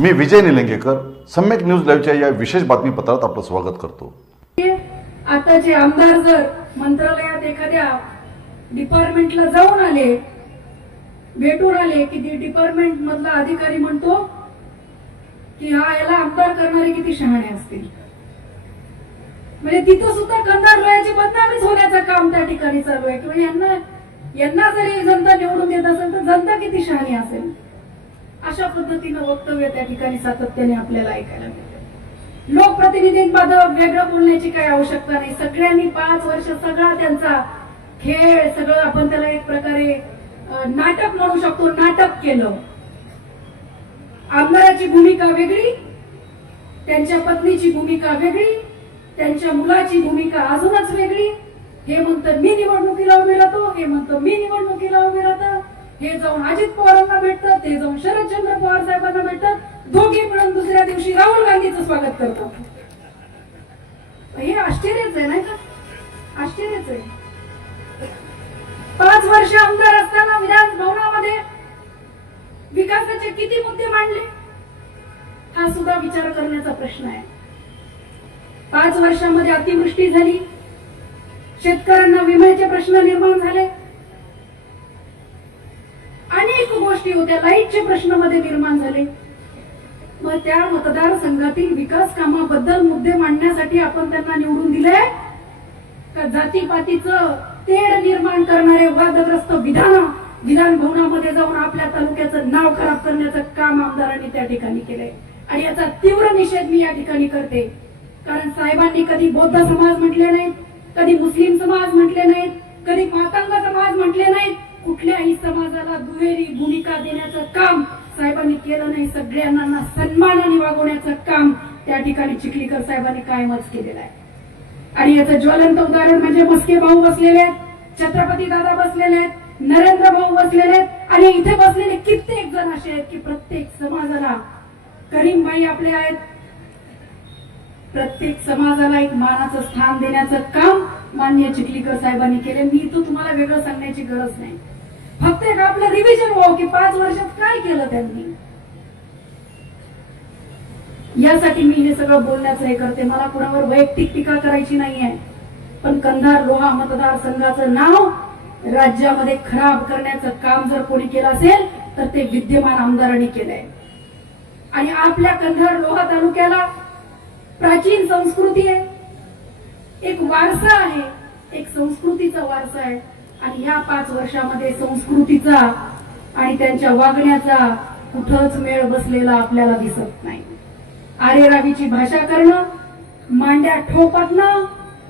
मी Vijay Nilangekar Samyak news लाईव्हच्या या विशेष बातमीपत्रात आपलं स्वागत करतो. आता जे आमदार जर मंत्रालयात एखाद्या डिपार्टमेंटला जाऊन आले भेटून आले की डिपार्टमेंट मधला अधिकारी म्हणतो की हा याला आमदार करणारे किती शहाणे असतील. म्हणजे तिथं सुद्धा कंधार लोयाची बदनामीच होण्याचं काम त्या ठिकाणी चालू आहे. किंवा यांना यांना जरी जनता निवडून देत असेल तर जनता किती शहाणी असेल? अशा पद्धतीनं वक्तव्य त्या ठिकाणी सातत्याने आपल्याला ऐकायला मिळते. लोकप्रतिनिधींबद्दल वेगळं बोलण्याची काही आवश्यकता नाही. सगळ्यांनी पाच वर्ष सगळा त्यांचा खेळ सगळं आपण त्याला एक प्रकारे नाटक म्हणू शकतो नाटक केलं. आमदाराची भूमिका वेगळी त्यांच्या पत्नीची भूमिका वेगळी त्यांच्या मुलाची भूमिका अजूनच वेगळी. हे म्हणतं मी निवडणुकीला उभे राहतो हे म्हणतं मी निवडणुकीला उभे राहतं. हे जाऊन अजित पवारांना भेटतात ते जाऊन शरदचंद्र पवार साहेबांना भेटतात दोघे मिळून दुसऱ्या दिवशी राहुल गांधीचं स्वागत करतात. हे आश्चर्यच आहे नाही का? आश्चर्यच आहे. पाच वर्ष आमदार असताना विधान भवनामध्ये विकासाचे किती मुद्दे मांडले? हा सुद्धा विचार करण्याचा प्रश्न आहे. पाच वर्षामध्ये अतिवृष्टी झाली. शेतकऱ्यांना विम्याचे प्रश्न निर्माण झाले. अनेक गोष्टी होत्या. लाईटचे प्रश्नमध्ये निर्माण झाले. मग त्या मतदारसंघातील विकास कामाबद्दल मुद्दे मांडण्यासाठी आपण त्यांना निवडून दिले. का जातीपातीचं तेढ निर्माण करणारे वादग्रस्त विधान विधान भवनामध्ये जाऊन आपल्या तालुक्याचं नाव खराब करण्याचं काम आमदारांनी त्या ठिकाणी केलंय. आणि याचा तीव्र निषेध मी या ठिकाणी करते. कारण साहेबांनी कधी बौद्ध समाज म्हटले नाहीत कधी मुस्लिम समाज म्हटले नाहीत कधी मातंग समाज म्हटले नाहीत. कुठल्याही समाजाला दुहेरी भूमिका देण्याचं काम साहेबांनी केलं नाही. सगळ्यांना सन्मानाने वागवण्याचं काम त्या ठिकाणी चिखलीकर साहेबांनी कायमच केलेलं आहे. आणि याचं ज्वलंत उदाहरण म्हणजे मस्के भाऊ बसलेले आहेत छत्रपती दादा बसलेले आहेत नरेंद्र भाऊ बसलेले आहेत आणि इथे बसलेले कित्येक जण असे आहेत की प्रत्येक समाजाला करीमबाई आपले आहेत. प्रत्येक समाजाला एक मानाचं स्थान देण्याचं काम मान्य चिखलीकर साहेबांनी केले. मी तो तुम्हाला वेगळं सांगण्याची गरज नाही. फक्त एक आपलं रिव्हिजन व्हावं की पाच वर्षात काय केलं त्यांनी? यासाठी मी हे सगळं बोलण्याचं हे करते. मला कुणावर वैयक्तिक टीका करायची नाहीये. पण कंधार लोहा मतदारसंघाचं नाव राज्यामध्ये खराब करण्याचं काम जर कोणी केलं असेल तर ते विद्यमान आमदारांनी केलंय. आणि आपल्या कंधार लोहा तालुक्याला प्राचीन संस्कृती आहे. एक वारसा आहे. एक संस्कृतीचा वारसा आहे. आणि ह्या पाच वर्षामध्ये संस्कृतीचा आणि त्यांच्या वागण्याचा कुठंच मेळ बसलेला आपल्याला दिसत नाही. आरेरावीची भाषा करणं मांड्या ठोपटणं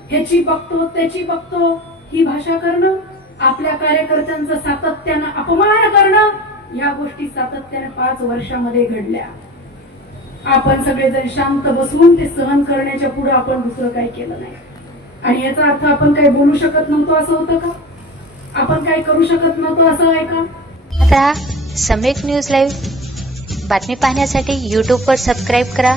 ह्याची बघतो त्याची बघतो ही भाषा करणं आपल्या कार्यकर्त्यांचं सातत्यानं अपमान करणं या गोष्टी सातत्याने पाच वर्षामध्ये घडल्या. आपण सगळेजण शांत बसून ते सहन करण्याच्या पुढे आपण दुसरं काही केलं नाही. आणि याचा अर्थ आपण काही बोलू शकत नव्हतो असं होतं का? आपण काही करू शकत नव्हतो असं आहे का? आता सम्यक न्यूज लाईव्ह बातमी पाहण्यासाठी यूट्यूबवर सबस्क्राईब करा.